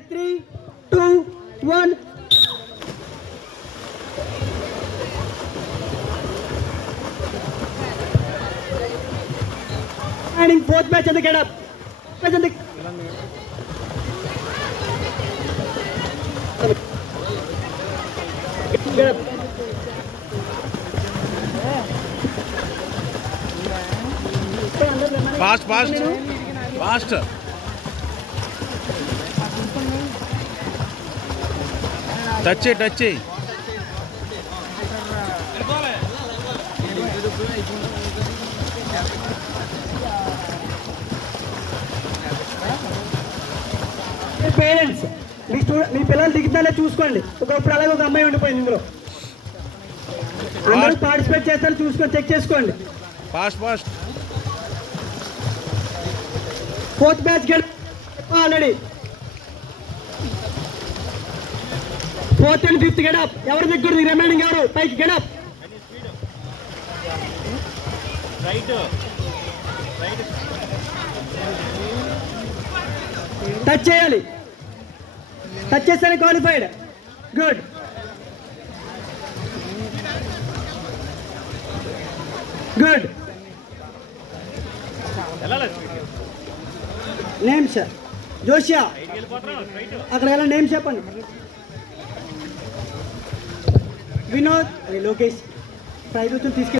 3, 2, 1. And in fourth match on the get up. Match on the get up. Fast. Touch it. Parents మీ పిల్లలు దిగుతానే చూసుకోండి. ఒకప్పుడు అలాగే ఒక అమ్మాయి ఉండిపోయింది ఇందులో. అందరూ పార్టిసిపేట్ చేస్తారు, చూసుకొని చెక్ చేసుకోండి. Fast fourth batch already. Fourth and fifth get up. ఎవరు దిగుడు రిమైనింగ్ ఎవరు పైకి గెడప్. టచ్ చేయాలి. టచ్ చేస్తేనే క్వాలిఫైడ్. గుడ్. నేమ్స్ జోషియా అక్కడ ఎలా నేమ్ చెప్పండి. వినోద్, లోకేష్ ప్రైజ్ తీసుకెళ్ళి